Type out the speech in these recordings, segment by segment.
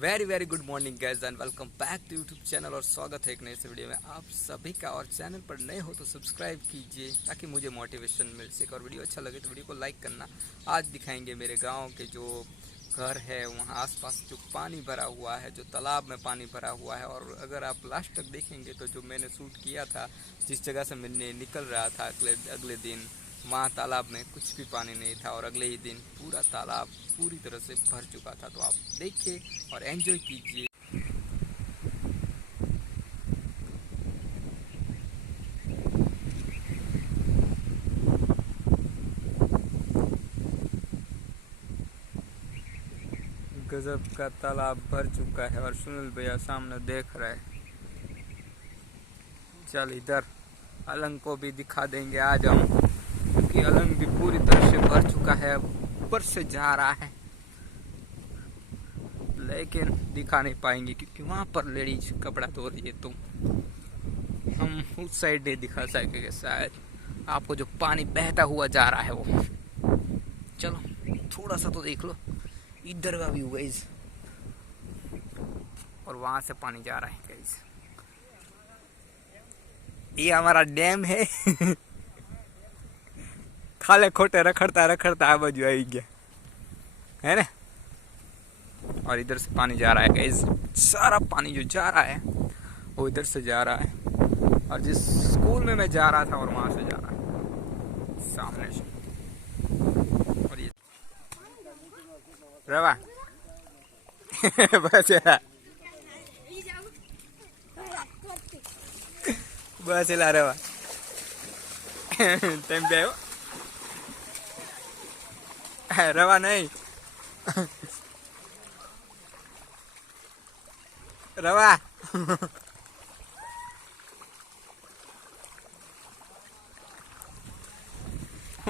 Very very good morning guys and welcome back to YouTube channel. और स्वागत है एक नए से वीडियो में आप सभी का। और चैनल पर नए हो तो सब्सक्राइब कीजिए ताकि मुझे मोटिवेशन मिल सके। और वीडियो अच्छा लगे तो वीडियो को लाइक करना। आज दिखाएंगे मेरे गांव के जो घर है वहाँ आसपास जो पानी भरा हुआ है, जो तालाब में पानी भरा हुआ है। और अगर आप लास्ट तक देखेंगे तो जो मैंने शूट किया था, जिस जगह से मैंने निकल रहा था अगले दिन, वहाँ तालाब में कुछ भी पानी नहीं था। और अगले ही दिन पूरा तालाब पूरी तरह से भर चुका था। तो आप देखिए और एंजॉय कीजिए। गजब का तालाब भर चुका है और सुनील भैया सामने देख रहे हैं। चल इधर अलंग को भी दिखा देंगे, आ जाऊं, क्योंकि अलंग भी पूरी तरह से भर चुका है, ऊपर से जा रहा है, लेकिन दिखा नहीं पाएंगे क्योंकि वहां पर लेडीज कपड़ा धो रही है। तो हम उस साइड नहीं दिखा सकेंगे शायद आपको। जो पानी बहता हुआ जा रहा है वो, चलो थोड़ा सा तो देख लो, इधर का व्यू गाइस, और वहां से पानी जा रहा है गाइस। ये हमारा डैम है। खाले खोटे रखड़ता रखड़ता आ बाजू आई गया है ना। और इधर से पानी जा रहा है गाइस, सारा पानी जो जा रहा है वो इधर से जा रहा है। और जिस स्कूल में मैं जा रहा था और वहां से जा रहा है सामने से। और ये रवा बस बस ला रवा टाइम पे आयो रवा नहीं रवा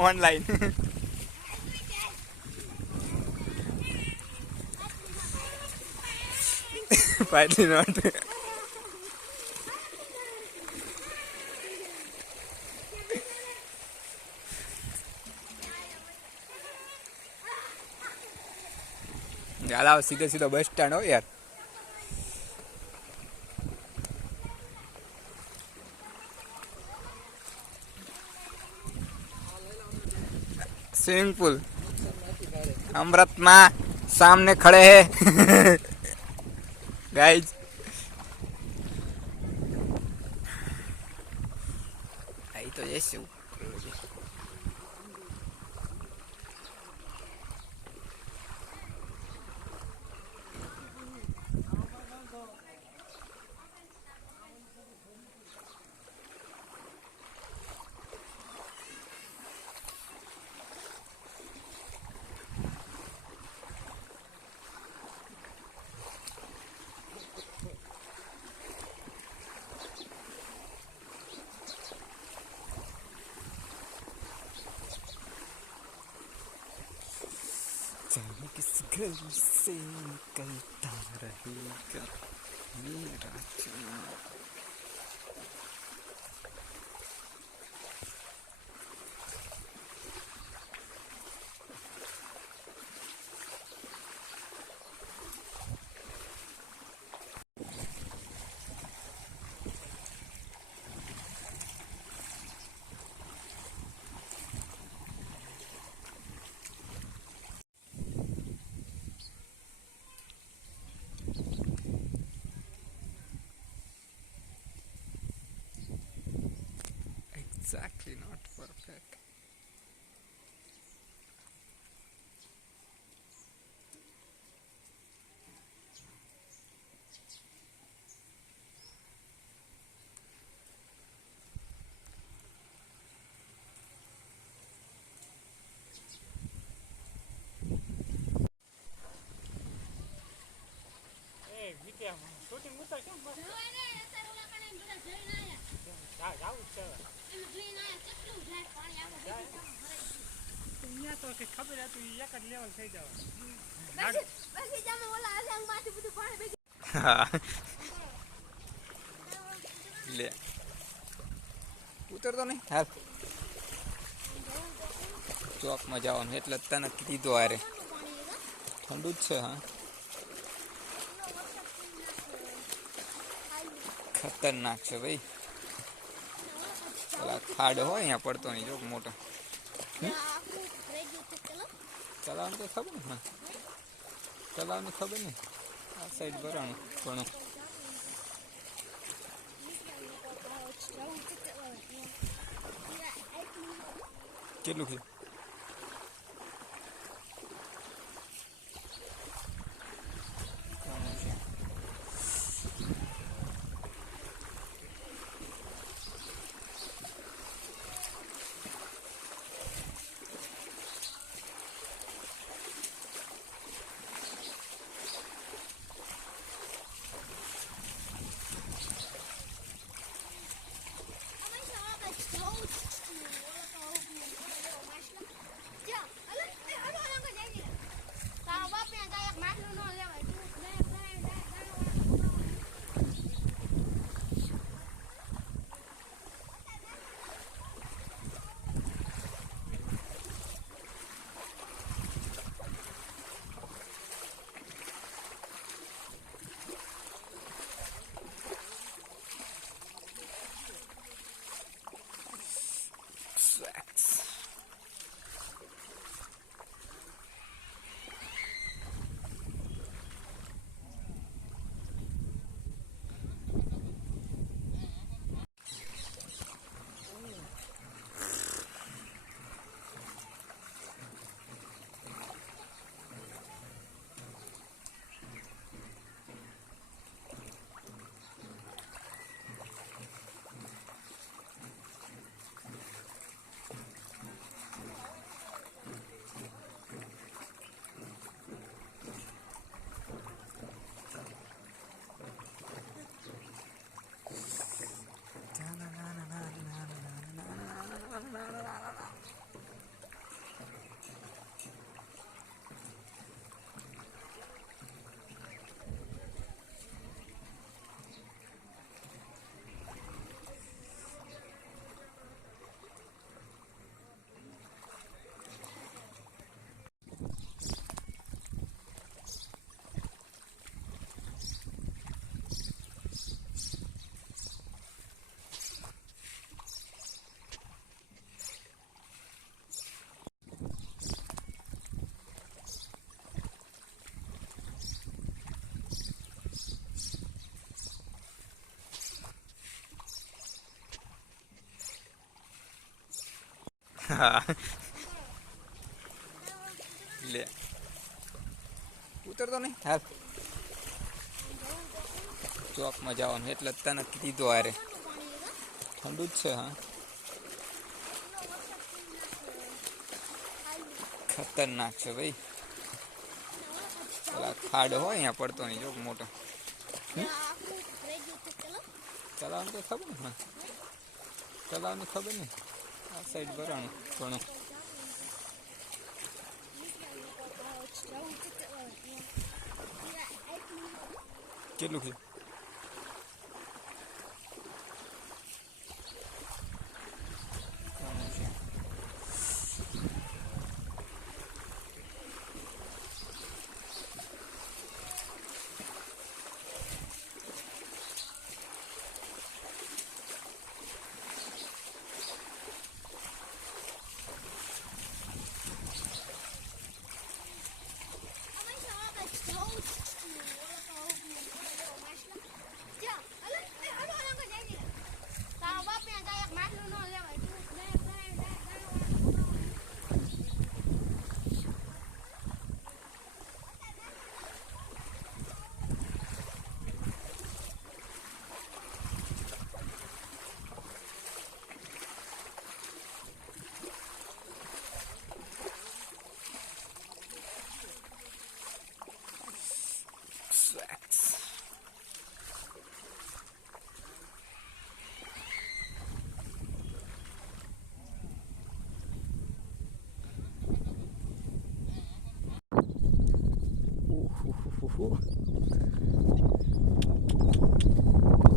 ऑनलाइन फाइनली नॉट। सीधे सीधे बस स्टैंड हो यार। स्विमिंग पूल अमृतमा सामने खड़े हैं गाइज। आई तो ऐसे किस घर से निकलता रहेगा मेरा चैन। Exactly not perfect. શૂટિંગ ઉતર કેમ બસ જાવું છે અહીંયા તો કે ખબર હતું એક જ લેવલ થઈ જાવ પછી તમે ઓલા અલંગમાંથી બધું પાણી બેસી ले ઉતરતો નહીં હાલ ચોકમાં જવાનું એટલે તને કીધું આરે ઠંડુ જ છે। હા ખતરનાક છે ભાઈ. પેલા ખાડો હોય અહીંયા પડતો નહીં જો મોટો. ચલાવવાનું તો ખબર ને. હા, ચલાવવાનું ખબર ને. આ સાઈડ ભરાણું ઘણું. કેટલું છે? હા લે ઉતરતો નહીં હાલ ચોકમાં જવાનું એટલે તને કીધું આરે ઠંડુ જ છે. હા ખતરનાક છે ભાઈ. પેલા ખાડો હોય અહીંયા પડતો નહીં જો મોટો. ચલાવવાનું તો ખબર ને. હા, ચલાવવાનું ખબર ને. આ સાઈડ ભરાણું ઘણું. કેટલું છે?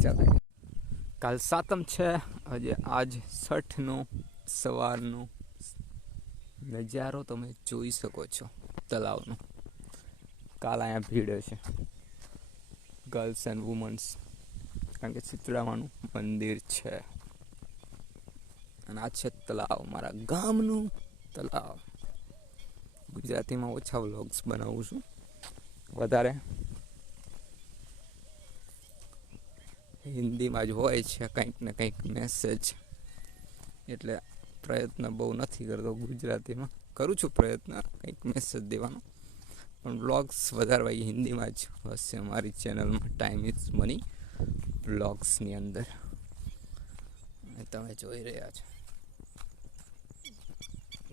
ચાલે કાલ સાતમ છે. આજે આજ છઠનો સવારનો નજારો તમે જોઈ શકો છો તલાવનો. કાલ અહીંયા ભીડ છે ગર્લ્સ એન્ડ વુમન્સ કારણ કે શીતળામાનું મંદિર છે. અને આ છે તળાવ, મારા ગામનું તળાવ. ગુજરાતીમાં ઓછા વ્લોગ્સ બનાવું છું, વધારે હિન્દીમાં જ હોય છે કંઈક ને કંઈક મેસેજ, એટલે પ્રયત્ન બહુ નથી કરતો. ગુજરાતીમાં કરું છું પ્રયત્ન કંઈક મેસેજ દેવાનો, પણ વ્લોગ્સ વધારવા હિન્દીમાં જ હશે મારી ચેનલમાં. ટાઈમ ઇઝ મની વ્લોગ્સની અંદર તમે જોઈ રહ્યા છો.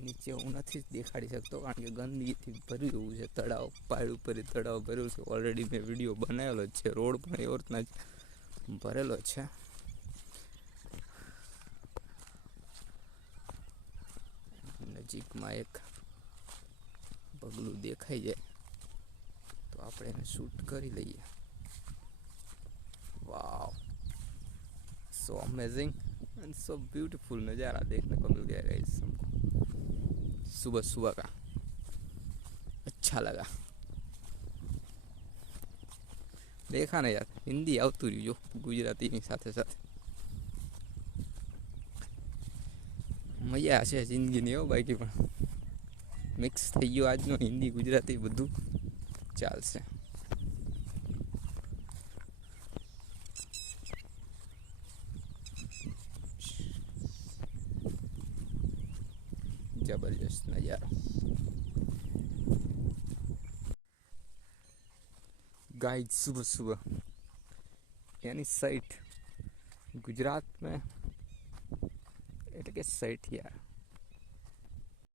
નીચે હું નથી દેખાડી શકતો કારણ કે ગંદકીથી ભર્યું છે તળાવ. પાડ ઉપર તળાવ ભર્યું છે. ઓલરેડી મેં વિડીયો બનાવેલો જ છે. રોડ પણ એવી રીતના જ ભરેલો છે. નજીકમાં એક પગલું દેખાઈ જાય તો આપણે એને શૂટ કરી લઈએ. वाह, so amazing and so beautiful नज़ारा देखने को मिल गया गाइस हमको. सुबह सुबह का अच्छा लगा. देखा ना यार, हिंदी આવતું રહ્યું જો ગુજરાતીની સાથે સાથે. મજા છે જિંદગીની હો, બાકી પણ મિક્સ થઈ ગયો આજનો હિન્દી ગુજરાતી બધું ચાલશે. जबरदस्त नज़ारा गाइस. सुबह सुबह यानी साइट गुजरात में એટલે કે સાઈઠ યાર